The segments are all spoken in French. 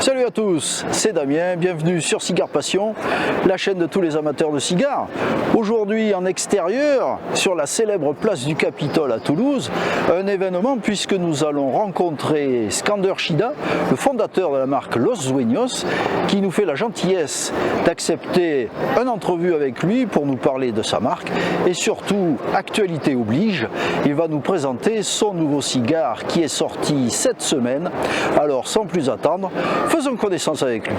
Salut à tous, c'est Damien, bienvenue sur Cigare Passion, la chaîne de tous les amateurs de cigares. Aujourd'hui en extérieur, sur la célèbre place du Capitole à Toulouse, un événement puisque nous allons rencontrer Skander Shida, le fondateur de la marque Los Dueños, qui nous fait la gentillesse d'accepter une entrevue avec lui pour nous parler de sa marque et surtout, actualité oblige, il va nous présenter son nouveau cigare qui est sorti cette semaine. Alors sans plus attendre, faisons connaissance avec lui.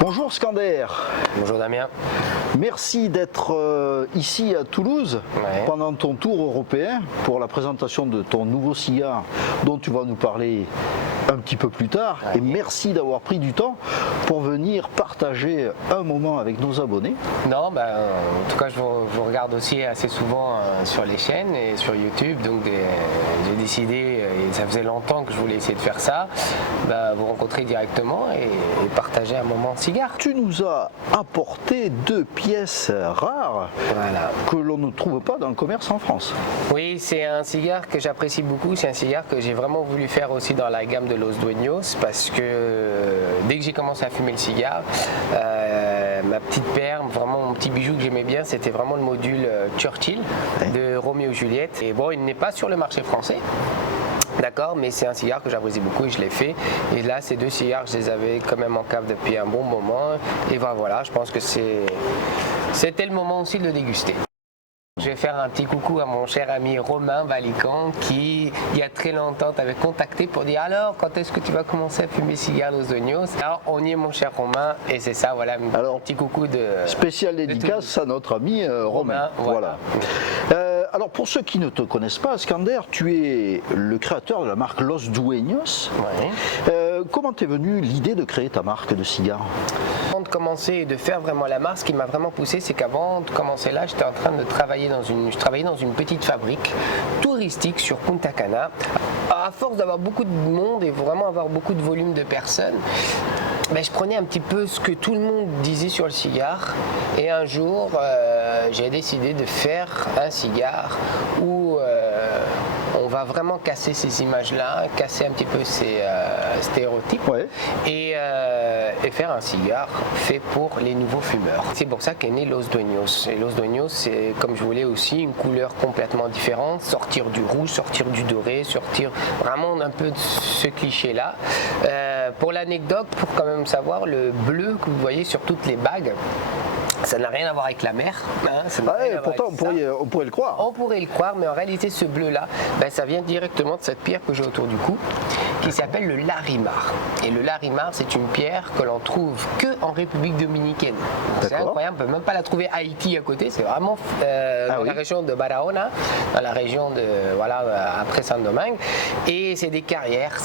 Bonjour Skander. Bonjour Damien. Merci d'être ici à Toulouse pendant ton tour européen pour la présentation de ton nouveau cigare dont tu vas nous parler un petit peu plus tard. Et merci d'avoir pris du temps pour venir partager un moment avec nos abonnés. Non, en tout cas, je vous regarde aussi assez souvent sur les chaînes et sur YouTube. Donc, j'ai décidé, et ça faisait longtemps que je voulais essayer de faire ça, vous rencontrer directement et partager un moment de cigare. Tu nous as apporté deux pièces rares que l'on ne trouve pas dans le commerce en France. Oui, c'est un cigare que j'apprécie beaucoup. C'est un cigare que j'ai vraiment voulu faire aussi dans la gamme de Los Dueños parce que dès que j'ai commencé à fumer le cigare, ma petite perle, vraiment mon petit bijou que j'aimais bien, c'était vraiment le module Churchill de Roméo et Juliette. Et bon, il n'est pas sur le marché français. D'accord, mais c'est un cigare que j'apprécie beaucoup et je l'ai fait. Et là, ces deux cigares, je les avais quand même en cave depuis un bon moment. Et voilà, je pense que c'était le moment aussi de le déguster. Je vais faire un petit coucou à mon cher ami Romain Valican qui, il y a très longtemps, t'avait contacté pour dire alors, quand est-ce que tu vas commencer à fumer cigare Los Dueños? Alors, on y est mon cher Romain et c'est ça, voilà, un petit coucou de... Spécial dédicace à notre ami Romain. Voilà. Alors pour ceux qui ne te connaissent pas, Skander, tu es le créateur de la marque Los Dueños. Comment t'es venue l'idée de créer ta marque de cigares? Avant de commencer et de faire vraiment la marque, ce qui m'a vraiment poussé, c'est qu'avant de commencer là, j'étais en train de travailler je travaillais dans une petite fabrique touristique sur Punta Cana. À force d'avoir beaucoup de monde et vraiment avoir beaucoup de volume de personnes, je prenais un petit peu ce que tout le monde disait sur le cigare et un jour j'ai décidé de faire un cigare où on va vraiment casser ces images-là, casser un petit peu ces stéréotypes et faire un cigare fait pour les nouveaux fumeurs. C'est pour ça qu'est né Los Dueños. Et Los Dueños, c'est comme je voulais aussi une couleur complètement différente, sortir du rouge, sortir du doré, sortir vraiment un peu de ce cliché-là. Pour l'anecdote, pour quand même savoir, le bleu que vous voyez sur toutes les bagues, ça n'a rien à voir avec la mer. Pourtant, on pourrait le croire. On pourrait le croire, mais en réalité, ce bleu-là, ça vient directement de cette pierre que j'ai autour du cou, qui s'appelle le Larimar. Et le Larimar, c'est une pierre que l'on trouve que en République dominicaine. C'est incroyable, on ne peut même pas la trouver à Haïti à côté. C'est vraiment dans la région de Barahona, dans la région de après Saint-Domingue. Et c'est des carrières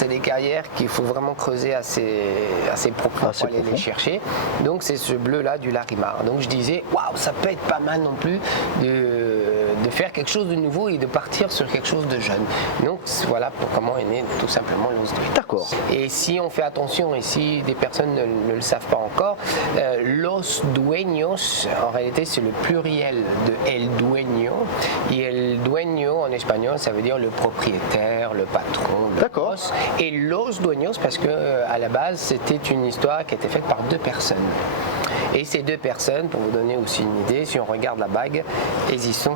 qu'il faut vraiment creuser assez profond pour aller les chercher. Donc c'est ce bleu-là du Larimar. Donc je disais, waouh, ça peut être pas mal non plus de faire quelque chose de nouveau et de partir sur quelque chose de jeune. Donc voilà comment est né tout simplement Los Dueños. D'accord. Et si on fait attention, et si des personnes ne le savent pas encore, Los Dueños, en réalité c'est le pluriel de El Dueño. Et El Dueño en espagnol, ça veut dire le propriétaire, le patron, le boss. Et Los Dueños parce que à la base c'était une histoire qui était faite par deux personnes. Et ces deux personnes, pour vous donner aussi une idée, si on regarde la bague, ils y sont,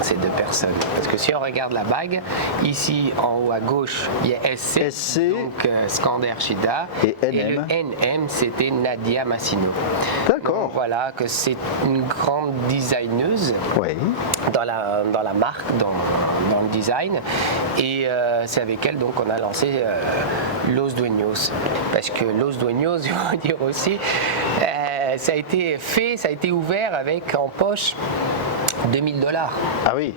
ces deux personnes. Parce que si on regarde la bague, ici en haut à gauche, il y a SC. Donc Skander Shida. Et le NM, c'était Nadia Massino. D'accord. Donc voilà, que c'est une grande designeuse dans la marque, dans le design. Et c'est avec elle donc on a lancé Los Dueños. Parce que Los Dueños, il faut dire aussi, ça a été fait, ça a été ouvert avec en poche $2000. Ah oui.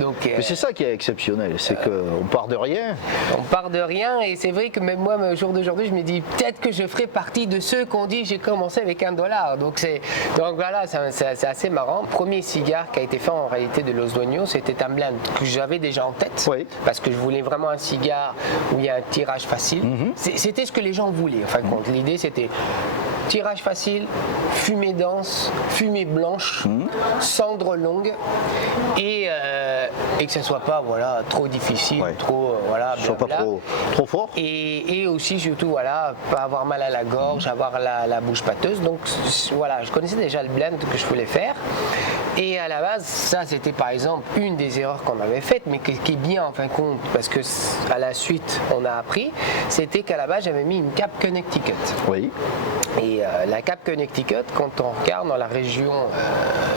Donc, Mais c'est ça qui est exceptionnel, c'est qu'on part de rien. on part de rien et c'est vrai que même moi, au jour d'aujourd'hui, je me dis peut-être que je ferai partie de ceux qu'on dit j'ai commencé avec $1. Donc voilà, c'est assez marrant. Le premier cigare qui a été fait en réalité de Los Dueños, c'était un blend que j'avais déjà en tête Oui. parce que je voulais vraiment un cigare où il y a un tirage facile. C'était ce que les gens voulaient en fin de compte. L'idée c'était tirage facile, fumée dense, fumée blanche, cendre longue et que ça soit pas voilà trop difficile, Ouais. trop voilà. Soit pas blabla. trop fort. Et aussi surtout voilà pas avoir mal à la gorge, avoir la bouche pâteuse. Donc voilà, je connaissais déjà le blend que je voulais faire. Et à la base, ça c'était par exemple une des erreurs qu'on avait faites, mais qui est bien en fin de compte parce que à la suite on a appris, c'était qu'à la base j'avais mis une cape Connecticut. Oui. Et la cape Connecticut, quand on regarde dans la région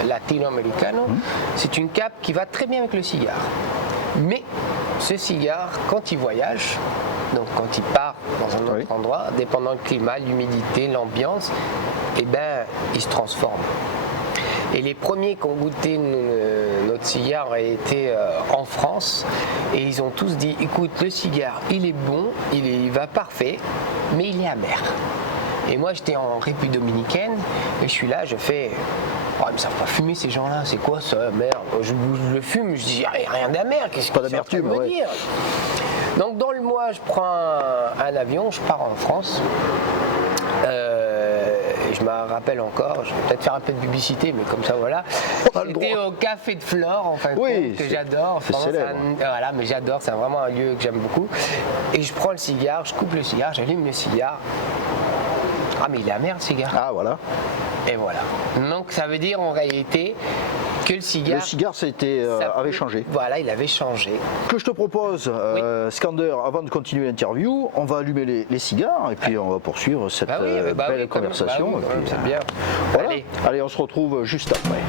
latino-américaine, c'est une cape qui va très bien avec le cigare. Mais ce cigare, quand il voyage, donc quand il part dans un autre endroit, dépendant du climat, l'humidité, l'ambiance, eh ben, il se transforme. Et les premiers qui ont goûté notre cigare a été en France et ils ont tous dit écoute, le cigare il est bon, il va parfait, mais il est amer. Et moi j'étais en République dominicaine et je suis là, je fais oh, mais ça va pas fumer ces gens-là, c'est quoi ça, merde. Je le fume, je dis rien d'amer, qu'est-ce Pas que c'est en train de d'amertume, me dire. Donc dans le mois, je prends un avion, je pars en France. Et je me rappelle encore, je vais peut-être faire un peu de publicité, mais comme ça voilà. On a le J'étais droit. au Café de Flore, en fin de Oui, compte, que c'est- j'adore. c'est Vraiment, célèbre. voilà, mais j'adore, c'est vraiment un lieu que j'aime beaucoup. Et je prends le cigare, je coupe le cigare, j'allume le cigare. Ah mais il est amer le cigare. Ah voilà. Et voilà. Donc ça veut dire en réalité que le cigare. Le cigare avait changé. Voilà, il avait changé. Ce que je te propose, Skander, avant de continuer l'interview, on va allumer les cigares et puis on va poursuivre cette belle conversation. Et puis, c'est bien. voilà. Allez. Allez, on se retrouve juste après.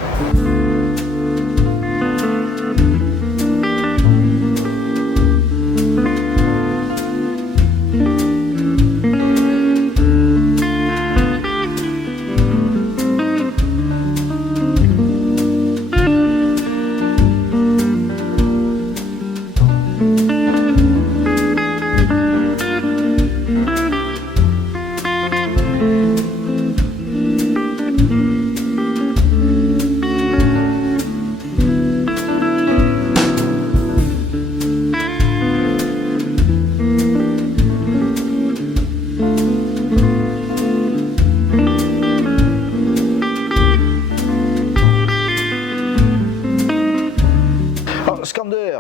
Alors, Skander,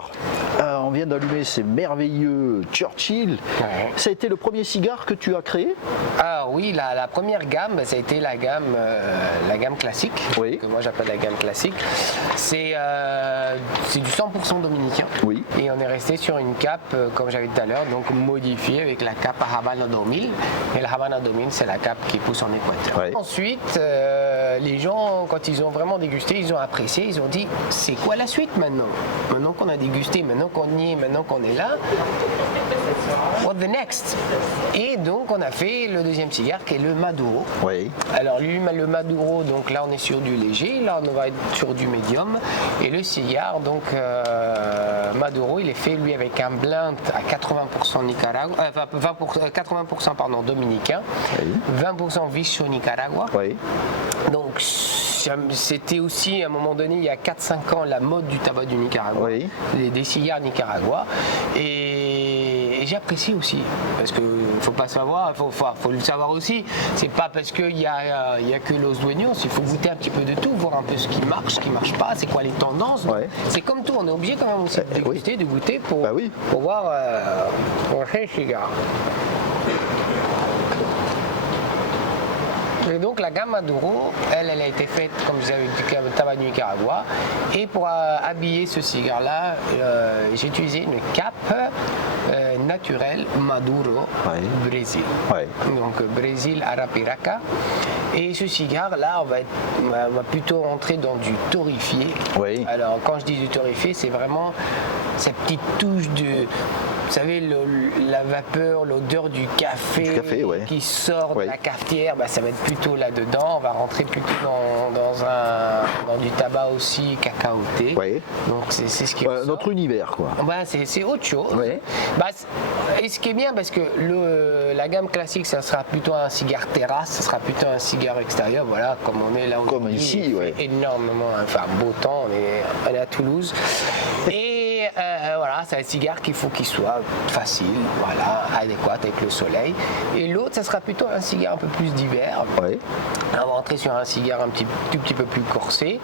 on vient d'allumer ces merveilleux Churchill. Ouais. Ça a été le premier cigare que tu as créé? Ah oui, la première gamme, ça a été la gamme classique, Oui. que moi j'appelle la gamme classique. C'est du 100% dominicain. Oui. Et on est resté sur une cape, comme j'avais dit tout à l'heure, donc modifiée avec la cape Habana 2000. Et la Habana 2000, c'est la cape qui pousse en Équateur. Ouais. Ensuite, les gens, quand ils ont vraiment dégusté, ils ont apprécié, ils ont dit, c'est quoi la suite maintenant? Maintenant qu'on a dégusté, maintenant qu'on y est, maintenant qu'on est là, what the next? Et donc on a fait le deuxième cigare qui est le Maduro. Oui. Alors lui, le Maduro, donc là on est sur du léger, là on va être sur du médium. Et le cigare, donc Maduro, il est fait lui avec un blend à 80% Nicaragua, 80% pardon, dominicain, Oui. 20% Vicho Nicaragua. Oui. Donc c'était aussi à un moment donné, il y a 4-5 ans, la mode du tabac du Nicaragua, Oui. des cigares Nicaragua. Et j'apprécie aussi, parce qu'il ne faut pas savoir, faut le savoir aussi, c'est pas parce qu'il y a que Los Dueños, il faut goûter un petit peu de tout, voir un peu ce qui marche pas, c'est quoi les tendances. Ouais. C'est comme tout, on est obligé quand même aussi de déguster, de goûter pour, Bah oui. pour voir pour faire le cigare. Et donc la gamme Maduro, elle a été faite, comme je vous avais dit, avec le tabac du Nicaragua. Et pour habiller ce cigare-là, j'ai utilisé une cape naturelle Maduro Brésil. Ouais. Donc Brésil Arapiraca. Et ce cigare-là, on va plutôt rentrer dans du torréfié. Oui. Alors quand je dis du torréfié, c'est vraiment cette petite touche vous savez, la vapeur, l'odeur du café, ouais. qui sort Ouais. de la cafetière, bah, ça va être plutôt là-dedans. On va rentrer plutôt dans du tabac aussi cacaoté. Ouais. Donc c'est ce qui ressort. Notre univers, quoi. Bah, c'est autre chose. Ouais. Bah, et ce qui est bien, parce que la gamme classique, ça sera plutôt un cigare terrasse, ça sera plutôt un cigare extérieur, voilà, comme on est là aujourd'hui. Comme ici, il ouais. fait énormément, enfin beau temps, on est à Toulouse. Et voilà, c'est un cigare qu'il faut qu'il soit facile, voilà, adéquat avec le soleil. Et l'autre, ça sera plutôt un cigare un peu plus d'hiver. Ouais. On va rentrer sur un cigare tout petit peu plus corsé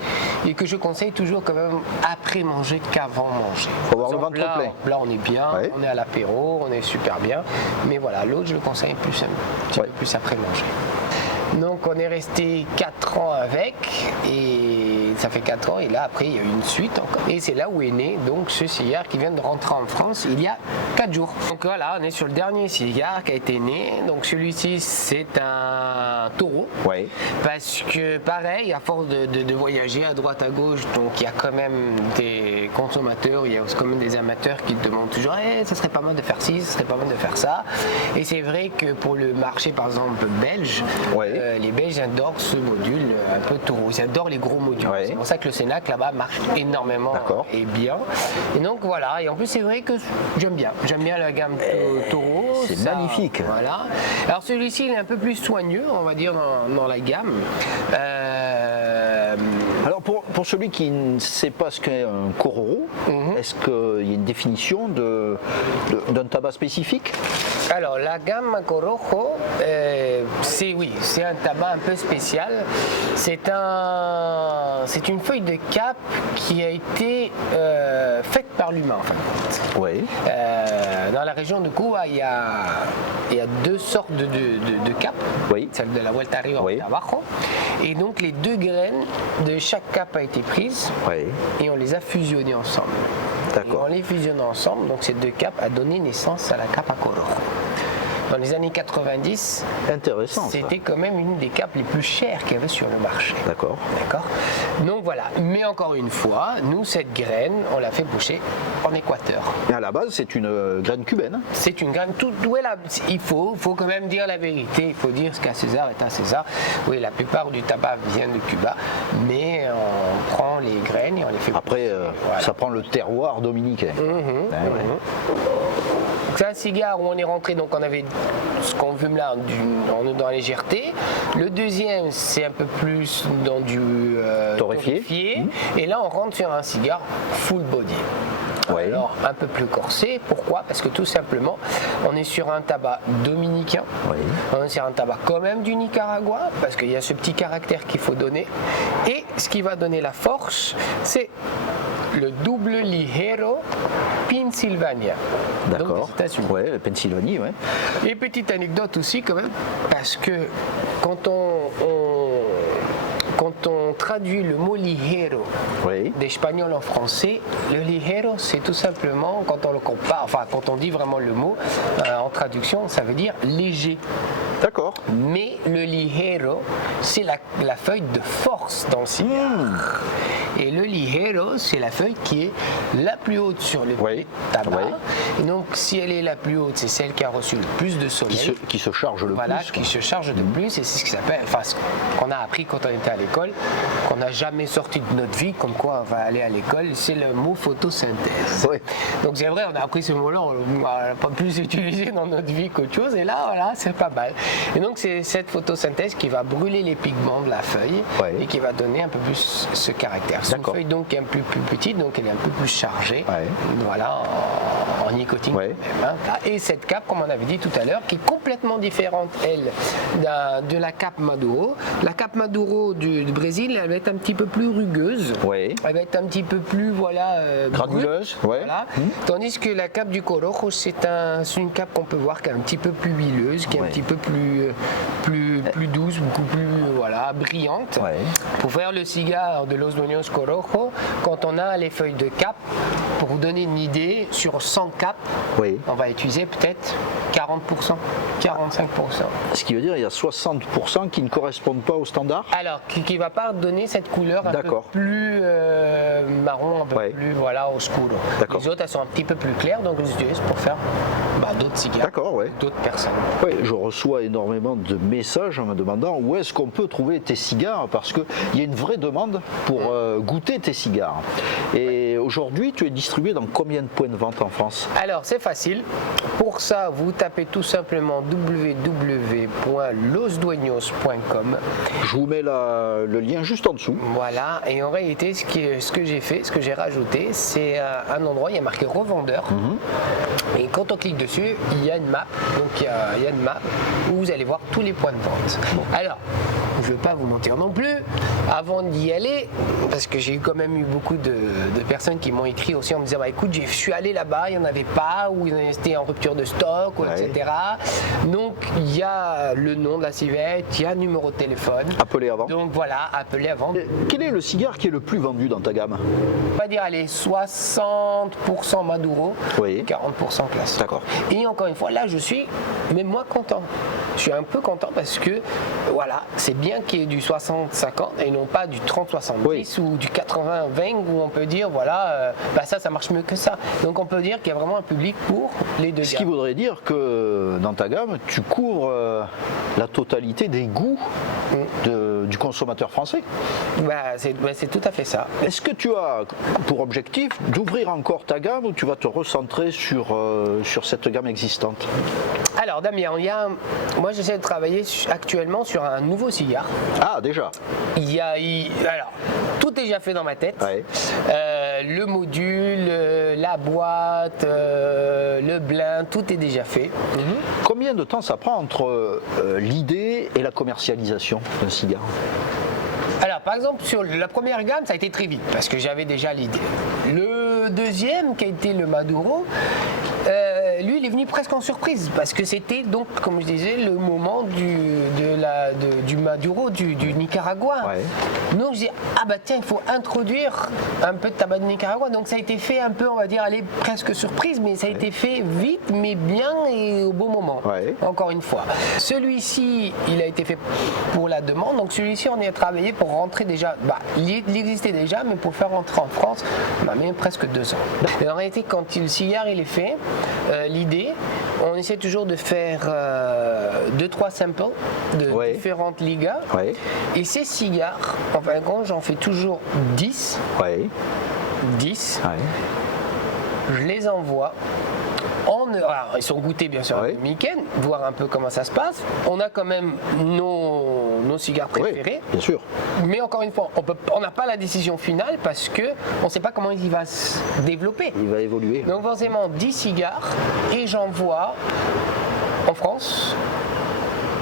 et que je conseille toujours quand même après manger qu'avant manger. Faut avoir le Par exemple, ventre plein. Là, on est bien, Ouais. on est à l'apéro, on est super bien. Mais voilà, l'autre, je le conseille plus un petit Ouais. peu plus après manger. Donc on est resté 4 ans avec et ça fait 4 ans et là après il y a eu une suite encore. Et c'est là où est né donc ce cigare qui vient de rentrer en France il y a 4 jours. Donc voilà, on est sur le dernier cigare qui a été né. Donc celui-ci c'est un taureau. Ouais. Parce que pareil, à force de voyager à droite à gauche, donc il y a quand même des consommateurs, il y a quand même des amateurs qui te demandent toujours ça serait pas mal de faire ci, ça serait pas mal de faire ça. Et c'est vrai que pour le marché par exemple belge, Ouais. les Belges adorent ce module un peu taureau, ils adorent les gros modules. Ouais. C'est pour ça que le Sénac là-bas marche énormément D'accord. et bien. Et donc voilà, et en plus c'est vrai que j'aime bien la gamme taureau. c'est Ça, magnifique. Voilà. Alors celui-ci il est un peu plus soigneux, on va dire, dans la gamme. Alors pour celui qui ne sait pas ce qu'est un Kororo, est-ce qu'il y a une définition d'un tabac spécifique? Alors la gamme Corojo, c'est un tabac un peu spécial. C'est une feuille de cap qui a été faite par l'humain en fait. Oui. Dans la région de Cuba, il y a deux sortes de capes. Oui. Celle de la Vuelta Arriba Oui. et Abajo. Et donc les deux graines de chaque cape a été prise Oui. et on les a fusionnées ensemble. D'accord. Et en les fusionnant ensemble, donc ces deux capes a donné naissance à la cape à Corojo. Dans les années 90, Intéressant. ça. c'était quand même une des capes les plus chères qu'il y avait sur le marché. D'accord. D'accord. Donc voilà. Mais encore une fois, nous, cette graine, on l'a fait pousser en Équateur. Et à la base, c'est une graine cubaine. C'est une graine toute douée là. Il faut quand même dire la vérité. Il faut dire ce qu'à César est à César. Oui, la plupart du tabac vient de Cuba, mais on prend les graines et on les fait Après, Voilà. ça prend le terroir dominicain. Ah ouais. C'est un cigare où on est rentré, donc on avait ce qu'on fume là, dans la légèreté. Le deuxième, c'est un peu plus dans du Torréfié. Et là, on rentre sur un cigare full body. Ouais. Alors, un peu plus corsé. Pourquoi? Parce que tout simplement, on est sur un tabac dominicain. Oui. On est sur un tabac quand même du Nicaragua, parce qu'il y a ce petit caractère qu'il faut donner. Et ce qui va donner la force, c'est le double Ligero Pennsylvania. Donc D'accord. des États-Unis. Ouais, la Pennsylvanie, ouais. Et petite anecdote aussi quand même, parce que quand on traduit le mot ligero Oui. d'espagnol en français, le ligero c'est tout simplement, quand on le compare, enfin quand on dit vraiment le mot en traduction, ça veut dire léger. D'accord. Mais le ligero, c'est la feuille de force dans le cigare. Et le ligero, c'est la feuille qui est la plus haute sur le Oui. tabac. Oui. Et donc, si elle est la plus haute, c'est celle qui a reçu le plus de soleil. Qui se charge le Voilà, plus. qui se charge de plus, et c'est ce qui s'appelle, enfin, ce qu'on a appris quand on était à l'école, qu'on n'a jamais sorti de notre vie, comme quoi on va aller à l'école, c'est le mot photosynthèse. Oui. Donc c'est vrai, on a appris ce mot-là, on l'a pas plus utilisé dans notre vie qu'autre chose, et là, voilà, c'est pas mal. Et donc c'est cette photosynthèse qui va brûler les pigments de la feuille Ouais. et qui va donner un peu plus ce caractère. C'est une D'accord. feuille donc qui est un peu plus petite, donc elle est un peu plus chargée, Ouais. voilà, en nicotine. Ouais. Même, hein. Et cette cape, comme on avait dit tout à l'heure, qui est complètement différente, elle, de la cape Maduro. La cape Maduro du Brésil, elle va être un petit peu plus rugueuse. Oui. Elle va être un petit peu plus, voilà, Granuleuse, brute, ouais. voilà. Tandis que la cape du Corojo, c'est une cape qu'on peut voir qui est un petit peu plus huileuse, qui est Ouais. un petit peu plus douce, beaucoup plus, voilà, brillante. Ouais. Pour faire le cigare de Los Dueños Corojo, quand on a les feuilles de cap, pour vous donner une idée, sur 100 capes, Oui. on va utiliser peut-être 40%, 45%. Ce qui veut dire qu'il y a 60% qui ne correspondent pas au standard. Alors, qui ne va pas donner cette couleur un peu D'accord. plus marron, un peu Ouais. plus oscuro. D'accord. Les autres, elles sont un petit peu plus claires, donc je utilise pour faire d'autres cigares, D'accord, ouais. d'autres personnes. Oui, je reçois énormément de messages en me demandant où est-ce qu'on peut trouver tes cigares parce qu'il y a une vraie demande pour goûter tes cigares. Et aujourd'hui, tu es distribué dans combien de points de vente en France? Alors, c'est facile. Pour ça, vous tapez tout simplement www.losdueños.com. Je vous mets le lien juste en dessous. Voilà, et en réalité, ce que j'ai fait, ce que j'ai rajouté, c'est un endroit, il y a marqué revendeur. Et quand on clique dessus, il y a une map. Donc il y a une map où vous allez voir tous les points de vente. Alors, je ne veux pas vous mentir non plus, avant d'y aller, parce que j'ai quand même eu beaucoup de personnes qui m'ont écrit aussi en me disant bah, écoute, je suis allé là-bas, il n'y en avait pas, ou c'était en rupture de stock, etc. Donc il y a le nom de la civette, il y a un numéro de téléphone. Appelez avant. Donc voilà, appelez avant. Quel est le cigare qui est le plus vendu dans ta gamme? On va dire allez, 60% Maduro, Oui. 40% classique. D'accord. Et encore une fois, là je suis même moi content. Je suis un peu content parce que voilà, c'est bien qu'il y ait du 60-50 et non pas du 30-70 ou du 80-20 où on peut dire voilà, ça marche mieux que ça. Donc on peut dire qu'il y a vraiment un public pour les deux Ce qui gammes. voudrait dire que dans ta gamme, tu couvres la totalité des goûts du consommateur français. C'est tout à fait ça. Est-ce que tu as pour objectif d'ouvrir encore ta gamme ou tu vas te recentrer sur cette gamme existante? Alors Damien, moi j'essaie de travailler actuellement sur un nouveau cigare. Ah, déjà. Alors, tout est déjà fait dans ma tête. Ouais. Le module, la boîte, le blind, tout est déjà fait. Combien de temps ça prend entre l'idée et la commercialisation d'un cigare? Alors, par exemple, sur la première gamme, ça a été très vite parce que j'avais déjà l'idée. Le deuxième, qui a été le Maduro, lui, il est venu presque en surprise parce que c'était donc, comme je disais, le moment du Maduro, du Nicaragua. Ouais. Donc, je dis, tiens, il faut introduire un peu de tabac de Nicaragua. Donc, ça a été fait un peu, on va dire, presque surprise, mais ça a été fait vite, mais bien et au bon moment. Ouais. Encore une fois. Celui-ci, il a été fait pour la demande. Donc, celui-ci, on y a travaillé pour rentrer déjà. Il existait déjà, mais pour le faire rentrer en France, on a mis presque 2 ans. Et en réalité, quand le cigare il est fait, l'idée, on essaie toujours de faire 2-3 samples de différentes ligas. Ouais. Et ces cigares, en fin de compte, j'en fais toujours 10. Ouais. 10. Ouais. Je les envoie. Alors, ils sont goûtés bien sûr dominicaines, voir un peu comment ça se passe. On a quand même nos cigares préférés. Bien sûr. Mais encore une fois, on n'a pas la décision finale parce qu'on ne sait pas comment il va se développer. Il va évoluer. Donc forcément 10 cigares et j'envoie en France,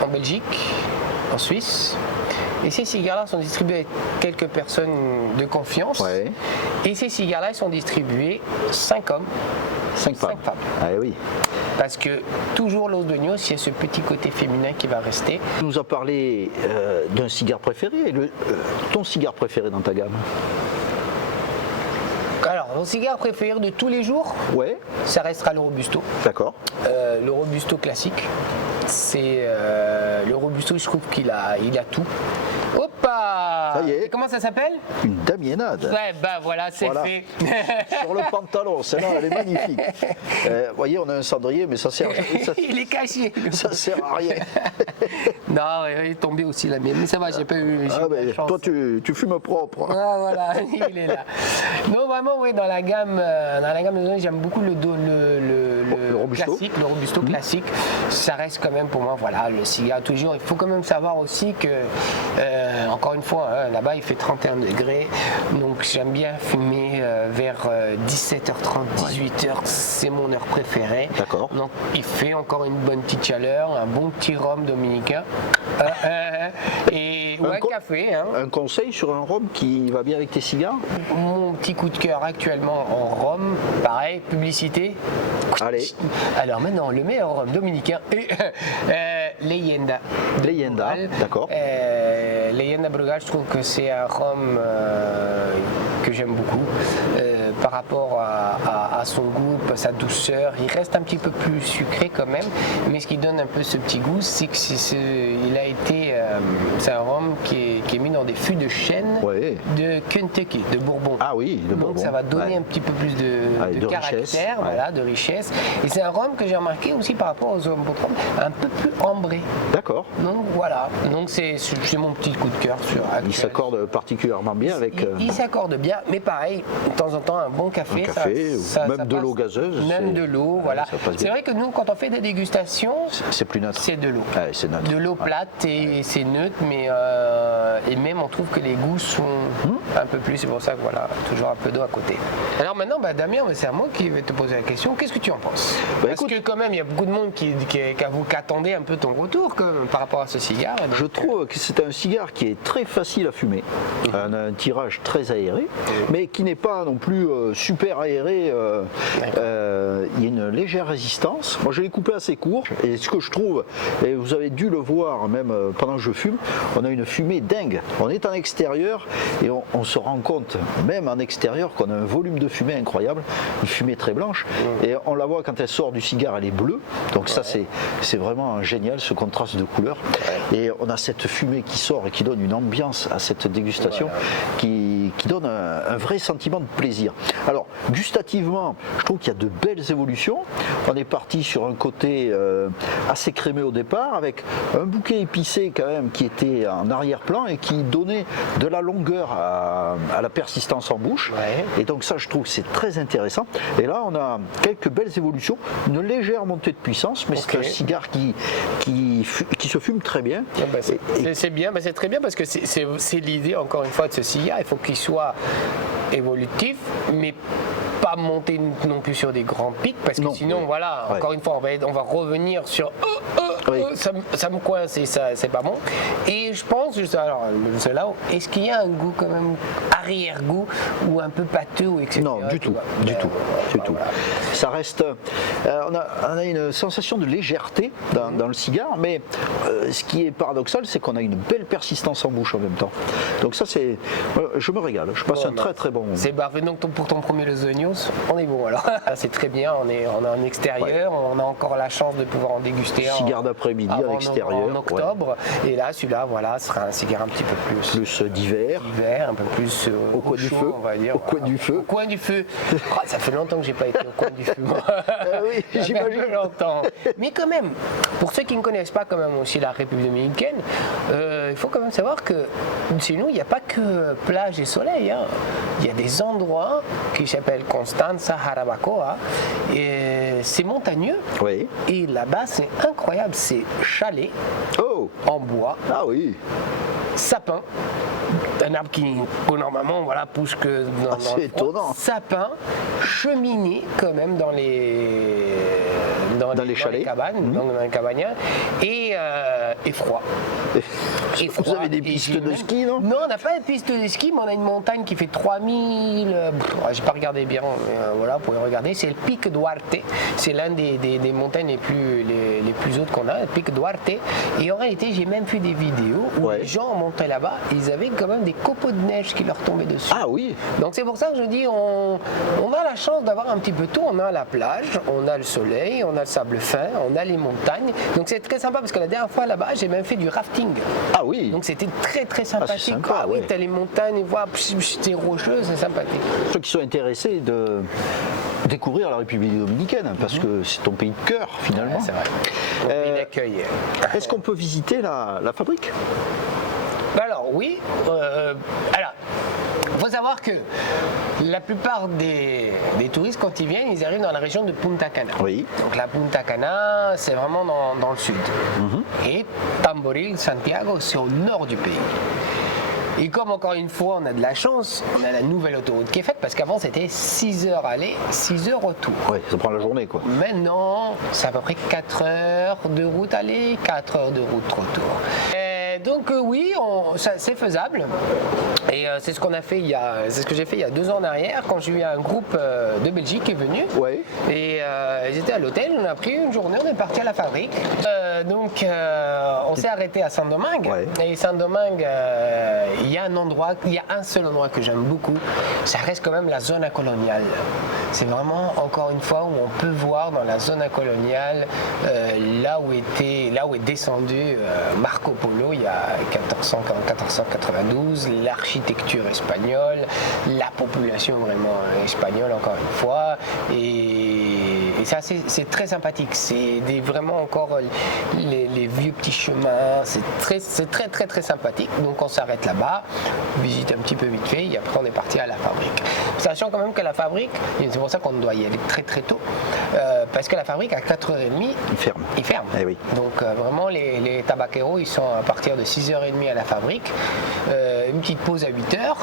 en Belgique, en Suisse. Et ces cigares-là sont distribués avec quelques personnes de confiance. Ouais. Et ces cigares-là, ils sont distribués 5 hommes. 5 femmes. Ah oui. Parce que toujours Los Dueños, il y a ce petit côté féminin qui va rester. Tu nous as parlé d'un cigare préféré. Ton cigare préféré dans ta gamme? Alors, mon cigare préféré de tous les jours, ça restera le Robusto. D'accord. Le Robusto classique. C'est le Robusto, je trouve qu'il a tout. Hoppa! Ça y est. Et comment ça s'appelle? Une damiennade. Voilà, c'est fait. Sur le pantalon, celle-là, elle est magnifique. Vous voyez, on a un cendrier, mais ça sert. Il est caché. Ça sert à rien. Non, il est tombé aussi la mienne. Mais ça va, j'ai pas eu. Chance. Toi, tu fumes propre. Ah, voilà, il est là. Non, vraiment, dans la gamme de j'aime beaucoup le Robusto. classique, le Robusto classique. Ça reste quand même pour moi, le cigare toujours. Il faut quand même savoir aussi que, encore une fois, là-bas il fait 31 degrés, donc j'aime bien fumer vers 17h30, 18h, c'est mon heure préférée. D'accord. Donc il fait encore une bonne petite chaleur, un bon petit rhum dominicain et un café. Un conseil sur un rhum qui va bien avec tes cigares? Mon petit coup de cœur actuellement en rhum, pareil, publicité. Allez. Alors maintenant, le meilleur rhum dominicain est Leyenda. Leyenda, d'accord. Leyenda Brugal, je trouve que c'est un rhum que j'aime beaucoup. Par rapport à son goût, sa douceur, il reste un petit peu plus sucré quand même, mais ce qui donne un peu ce petit goût, c'est que c'est un rhum qui est mis dans des fûts de chêne de Kentucky, de Bourbon. Ah oui, de Bourbon. Donc ça va donner un petit peu plus de caractère, richesse, voilà, de richesse. Et c'est un rhum que j'ai remarqué aussi par rapport aux hommes un peu plus ambré. D'accord. Donc voilà, donc c'est mon petit coup de cœur sur actuel. Il s'accorde particulièrement bien avec. Il s'accorde bien, mais pareil, de temps en temps un bon café, même de l'eau gazeuse. Même de l'eau, voilà. C'est vrai que nous, quand on fait des dégustations, c'est plus neutre. C'est de l'eau. Ouais, c'est neutre. De l'eau plate et c'est neutre, mais et même on trouve que les goûts sont un peu plus. C'est pour ça que voilà, toujours un peu d'eau à côté. Alors maintenant, Damien, c'est à moi qui vais te poser la question. Qu'est-ce que tu en penses? Parce que quand même, il y a beaucoup de monde qui attendait un peu ton retour quand même, par rapport à ce cigare. Donc, je trouve que c'est un cigare qui est très facile à fumer. On a un tirage très aéré, mais qui n'est pas non plus super aéré. Il y a une légère résistance. Moi, je l'ai coupé assez court. Et ce que je trouve, et vous avez dû le voir même pendant que je fume, on a une fumée dingue. On est en extérieur et on se rend compte, même en extérieur, qu'on a un volume de fumée incroyable, une fumée très blanche. Et on la voit quand elle sort du cigare, elle est bleue. Donc ça, c'est vraiment génial, ce contraste de couleurs. Et on a cette fumée qui sort et qui donne une ambiance à cette dégustation qui donne un vrai sentiment de plaisir. Alors, gustativement, je trouve qu'il y a de belles évolutions. On est parti sur un côté assez crémeux au départ, avec un bouquet épicé quand même qui était en arrière-plan et qui donnait de la longueur à la persistance en bouche. Et donc ça, je trouve que c'est très intéressant. Et là, on a quelques belles évolutions, une légère montée de puissance, mais c'est un cigare qui se fume très bien. C'est bien, c'est très bien parce que c'est l'idée, encore une fois, de ce cigare. Il faut qu'il soit évolutif, mais pas monter non plus sur des grands pics, parce que sinon, encore une fois, on va revenir sur ça me coince et ça, c'est pas bon. Et je pense, alors, est-ce qu'il y a un goût quand même, arrière-goût, ou un peu pâteux, ou etc. Non, du tout. Ça reste, on a une sensation de légèreté dans le cigare, mais ce qui est paradoxal, c'est qu'on a une belle persistance en bouche en même temps. Donc ça, je me régale, je passe un très très bon moment. C'est parfait, donc pour ton premier Los Oignos, on est bon alors. C'est très bien, on est en extérieur, on a encore la chance de pouvoir en déguster. Cigare d'après-midi à l'extérieur. En octobre, et là, celui-là, sera un cigare un petit peu plus d'hiver. Un peu plus au coin du feu, on va dire. Au coin du feu. Au coin du feu. Ça fait longtemps que j'ai pas été au coin du feu, moi. Oui, j'imagine. Longtemps. Mais quand même, pour ceux qui ne connaissent pas quand même aussi la République dominicaine, il faut quand même savoir que chez nous, il n'y a pas que plage et soleil. Il y a des endroits qui s'appellent Constanza, Jarabacoa, et c'est montagneux. Oui. Et là-bas, c'est incroyable, c'est chalet en bois. Ah oui. Sapin, un arbre qui normalement pousse que dans c'est étonnant. Sapin, cheminée quand même dans les chalets, les cabanes, dans les cabagnards, et froid. Vous avez des pistes de ski, non? Non, on n'a pas de piste de ski, mais on a une montagne qui fait 3000. J'ai pas regardé bien, mais vous pouvez regarder. C'est le Pic Duarte. C'est l'un des montagnes les plus hautes qu'on a, le Pic Duarte. Et en réalité, j'ai même fait des vidéos où les gens montaient là-bas, ils avaient quand même des copeaux de neige qui leur tombaient dessus. Ah oui. Donc c'est pour ça que je dis, on a la chance d'avoir un petit peu tout. On a la plage, on a le soleil, on a le sable fin, on a les montagnes. Donc c'est très sympa parce que la dernière fois là-bas, j'ai même fait du rafting. Ah oui. Donc c'était très très sympathique. C'est sympa, oui, t'as les montagnes, voir, c'est rocheux, c'est sympathique. Ceux qui sont intéressés de découvrir la République dominicaine, parce que c'est ton pays de cœur finalement. C'est vrai. Ton pays d'accueil. Est-ce qu'on peut visiter la fabrique? Alors oui. Il faut savoir que la plupart des touristes, quand ils viennent, ils arrivent dans la région de Punta Cana. Oui. Donc la Punta Cana, c'est vraiment dans le sud. Et Tamboril, Santiago, c'est au nord du pays. Et comme encore une fois, on a de la chance, on a la nouvelle autoroute qui est faite, parce qu'avant c'était 6 heures aller, 6 heures retour. Oui, ça prend la journée quoi. Maintenant, c'est à peu près 4 heures de route aller, 4 heures de route retour. Donc oui, c'est faisable. Et c'est ce qu'on a fait c'est ce que j'ai fait il y a 2 ans en arrière quand j'ai eu un groupe de Belgique qui est venu. Ouais. Et ils étaient à l'hôtel, on a pris une journée, on est parti à la fabrique. Donc on s'est arrêté à Saint-Domingue. Ouais. Et Saint-Domingue, il y a un seul endroit que j'aime beaucoup. Ça reste quand même la zone coloniale. C'est vraiment encore une fois où on peut voir dans la zone coloniale là où est descendu Marco Polo il y a 1492, l'architecture espagnole, la population vraiment espagnole encore une fois, et ça c'est très sympathique. C'est vraiment encore les vieux petits chemins, c'est très très très sympathique. Donc on s'arrête là-bas, visite un petit peu vite fait et après on est parti à la fabrique. Sachant quand même que la fabrique, c'est pour ça qu'on doit y aller très très tôt, parce que la fabrique à 4h30 il ferme. Eh oui. Donc vraiment les tabaqueros ils sont à partir de 6h30 à la fabrique, une petite pause à 8h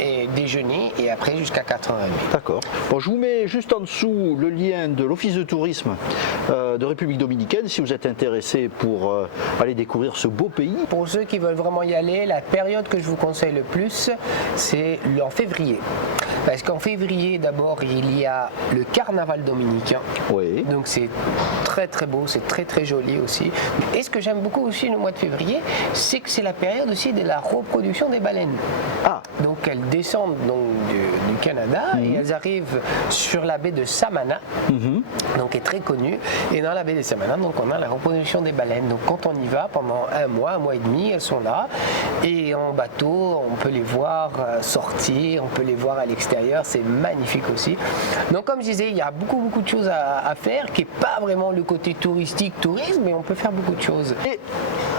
et déjeuner et après jusqu'à 4h30. D'accord. Bon, je vous mets juste en dessous le lien de l'Office de tourisme de République dominicaine si vous êtes intéressé pour aller découvrir ce beau pays. Pour ceux qui veulent vraiment y aller, la période que je vous conseille le plus, c'est en février. Parce qu'en février, d'abord, il y a le carnaval dominicain. Oui. Donc c'est très très beau, c'est très très joli aussi. Et ce que j'aime beaucoup aussi le mois de février, c'est que c'est la période aussi de la reproduction des baleines. Ah. Donc elles descendent donc du Canada et elles arrivent sur la baie de Samana, donc qui est très connue. Et dans la baie de Samana, donc on a la reproduction des baleines. Donc quand on y va pendant un mois et demi, elles sont là. Et en bateau, on peut les voir sortir, on peut les voir à l'extérieur. C'est magnifique aussi. Donc comme je disais, il y a beaucoup de choses à faire, qui n'est pas vraiment le côté tourisme, mais on peut faire beaucoup de choses. Et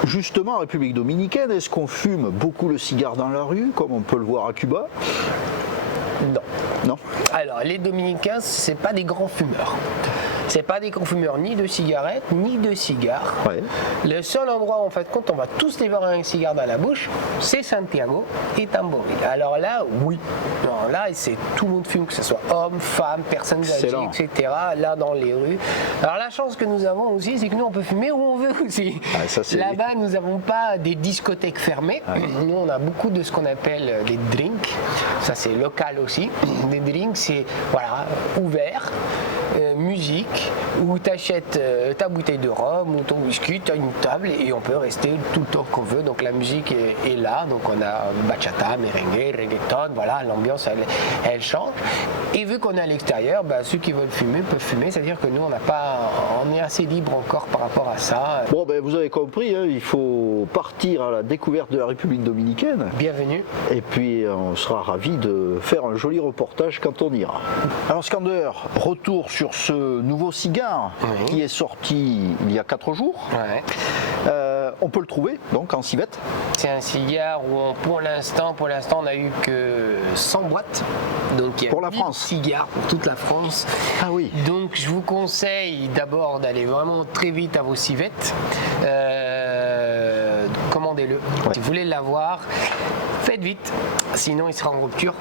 justement, en République dominicaine, est-ce qu'on fume beaucoup le cigare dans la rue, comme on peut le voir à Cuba? Non. Non. Alors, les Dominicains, c'est pas des grands fumeurs. C'est pas des grands fumeurs ni de cigarettes, ni de cigares. Ouais. Le seul endroit, en fait, quand on va tous les voir un cigare dans la bouche, c'est Santiago et Tamboril. Alors là, oui. Non, là, c'est tout le monde fume, que ce soit hommes, femmes, personnes âgées, etc. Là, dans les rues. Alors, la chance que nous avons aussi, c'est que nous, on peut fumer où on veut aussi. Ah, ça, là-bas, nous n'avons pas des discothèques fermées. Ouais. Nous, on a beaucoup de ce qu'on appelle des drinks. Ça, c'est local aussi. Des drinks, c'est voilà, ouvert. Musique, où tu achètes ta bouteille de rhum ou ton whisky, tu as une table et on peut rester tout le temps qu'on veut. Donc la musique est là, donc on a bachata, merengue, reggaeton, voilà, l'ambiance elle change. Et vu qu'on est à l'extérieur, ceux qui veulent fumer peuvent fumer, c'est-à-dire que nous on est assez libre encore par rapport à ça. Bon, vous avez compris, hein, il faut partir à la découverte de la République dominicaine. Bienvenue. Et puis on sera ravis de faire un joli reportage quand on ira. Alors Skander, retour sur ce nouveau cigare qui est sorti il y a 4 jours. Ouais. On peut le trouver donc en civette. C'est un cigare où pour l'instant on n'a eu que 100 boîtes. Donc il y a pour la France. Cigares pour toute la France. Ah oui. Donc je vous conseille d'abord d'aller vraiment très vite à vos civettes. Commandez-le. Ouais. Si vous voulez l'avoir, faites vite, sinon il sera en rupture.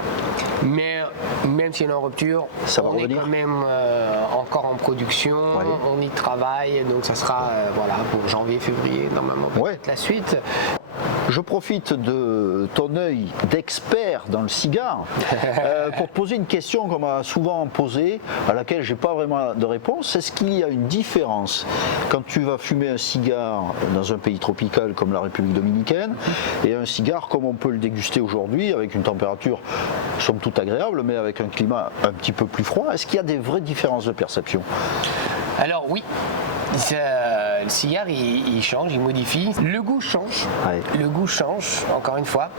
Mais même s'il est en rupture, on est quand même encore en production, on y travaille, donc ça sera pour janvier-février normalement peut-être la suite. Je profite de ton œil d'expert dans le cigare pour te poser une question qu'on m'a souvent posée, à laquelle je n'ai pas vraiment de réponse. Est-ce qu'il y a une différence quand tu vas fumer un cigare dans un pays tropical comme la République dominicaine et un cigare comme on peut le déguster aujourd'hui avec une température somme toute agréable mais avec un climat un petit peu plus froid? Est-ce qu'il y a des vraies différences de perception? Alors oui. Le cigare il change, il modifie. Le goût change. Ouais. Le goût change, encore une fois.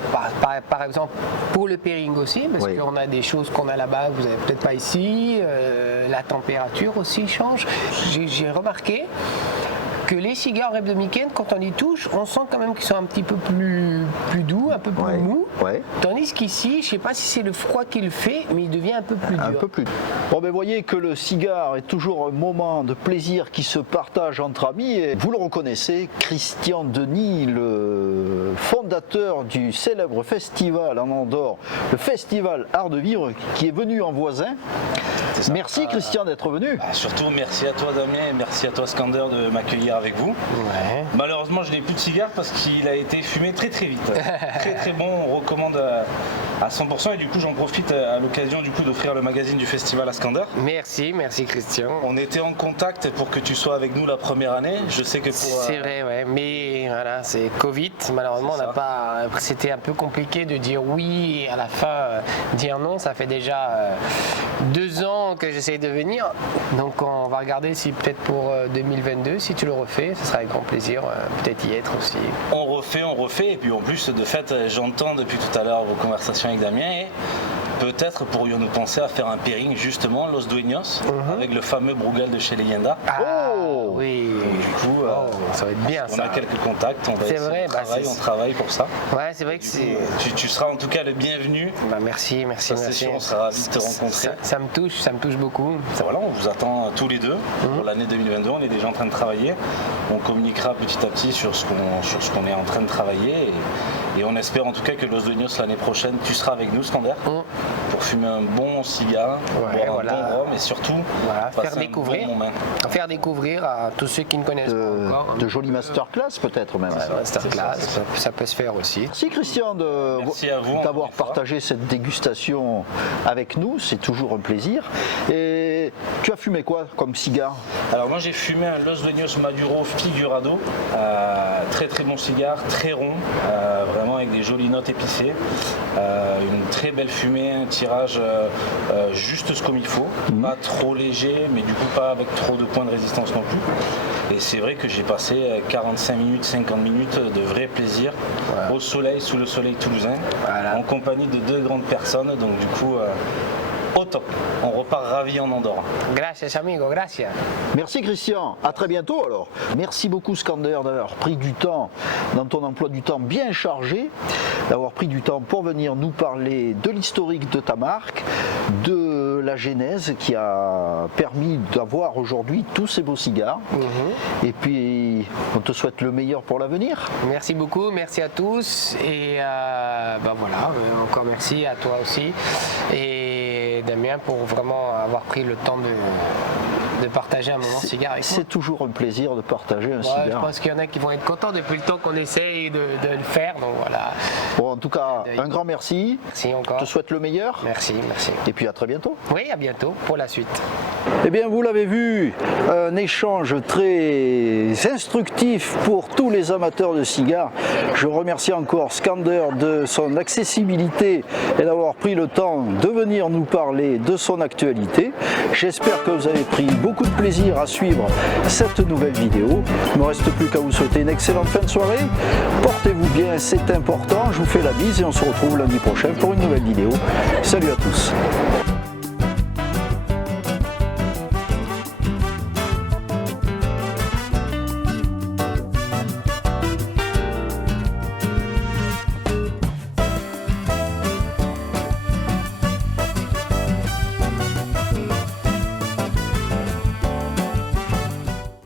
Par exemple, pour le pairing aussi, parce qu'on a des choses qu'on a là-bas que vous n'avez peut-être pas ici. La température aussi change. J'ai remarqué que les cigares dominicaines, quand on y touche, on sent quand même qu'ils sont un petit peu plus doux, un peu plus mous. Ouais. Tandis qu'ici, je ne sais pas si c'est le froid qui le fait, mais il devient un peu plus dur. Un peu plus. Bon, voyez que le cigare est toujours un moment de plaisir qui se partage entre amis. Et vous le reconnaissez, Christian Denis, le fondateur du célèbre festival en Andorre, le festival Art de Vivre, qui est venu en voisin. Merci Christian d'être venu. Surtout merci à toi Damien et merci à toi Skander de m'accueillir avec vous. Ouais. Malheureusement je n'ai plus de cigare parce qu'il a été fumé très vite. Très bon, on recommande à 100% et du coup j'en profite à l'occasion du coup d'offrir le magazine du festival à Skander. Merci Christian. On était en contact pour que tu sois avec nous la première année. Je sais que pour... C'est vrai, ouais. Mais voilà, c'est Covid. Malheureusement, on n'a pas. C'était un peu compliqué de dire oui et à la fin dire non. Ça fait déjà 2 ans que j'essaie de venir. Donc on va regarder si peut-être pour 2022, si tu le refais, ce sera avec grand plaisir. Peut-être y être aussi. On refait. Et puis en plus, de fait, j'entends depuis tout à l'heure vos conversations avec Damien et peut-être pourrions-nous penser à faire un pairing justement Los Dueños avec le fameux Brugal de chez Leyenda. Oui. Donc, du coup, ça va être bien on ça. a quelques contacts, on travaille pour ça. Ouais, c'est vrai que c'est. Tu seras en tout cas le bienvenu. Merci. Ça, c'est sûr, on sera ravis de te rencontrer. Ça me touche beaucoup. Voilà, on vous attend tous les deux pour l'année 2022. On est déjà en train de travailler. On communiquera petit à petit sur ce qu'on est en train de travailler et on espère en tout cas que Los Dueños l'année prochaine, tu seras avec nous, Skander, pour fumer un bon cigare, boire un bon rhum et surtout faire découvrir à tous ceux qui ne connaissent pas encore. De jolies masterclass peut-être même. Masterclass, ça peut se faire aussi. Merci Christian d'avoir partagé cette dégustation avec nous, c'est toujours un plaisir. Et tu as fumé quoi comme cigare? Alors moi j'ai fumé un Los Dueños Maduro Figurado, très bon cigare, très rond, vraiment avec des jolies notes épicées, une très belle fumée, un tirage juste comme il faut, pas trop léger mais du coup pas avec trop de points de résistance non plus. Et c'est vrai que j'ai passé 45 minutes, 50 minutes de vrai plaisir au soleil, sous le soleil toulousain, en compagnie de 2 grandes personnes, donc du coup au top. On repart ravis en Andorre. Gracias amigo, gracias. Merci Christian, à très bientôt alors. Merci beaucoup Skander d'avoir pris du temps dans ton emploi du temps bien chargé, d'avoir pris du temps pour venir nous parler de l'historique de ta marque, de la genèse qui a permis d'avoir aujourd'hui tous ces beaux cigares. Et puis on te souhaite le meilleur pour l'avenir. Merci beaucoup, merci à tous et voilà, encore merci à toi aussi et Damien pour vraiment avoir pris le temps de partager un moment cigare avec moi. C'est toujours un plaisir de partager un cigare. Je pense qu'il y en a qui vont être contents depuis le temps qu'on essaye de le faire, donc voilà. Bon, en tout cas, un grand merci. Merci encore. Je te souhaite le meilleur. Merci. Et puis à très bientôt. Oui, à bientôt pour la suite. Eh bien, vous l'avez vu, un échange très instructif pour tous les amateurs de cigares. Je remercie encore Skander de son accessibilité et d'avoir pris le temps de venir nous parler de son actualité. J'espère que vous avez pris beaucoup de plaisir à suivre cette nouvelle vidéo. Il ne me reste plus qu'à vous souhaiter une excellente fin de soirée. Portez-vous bien, c'est important. Je vous fais la bise et on se retrouve lundi prochain pour une nouvelle vidéo. Salut à tous.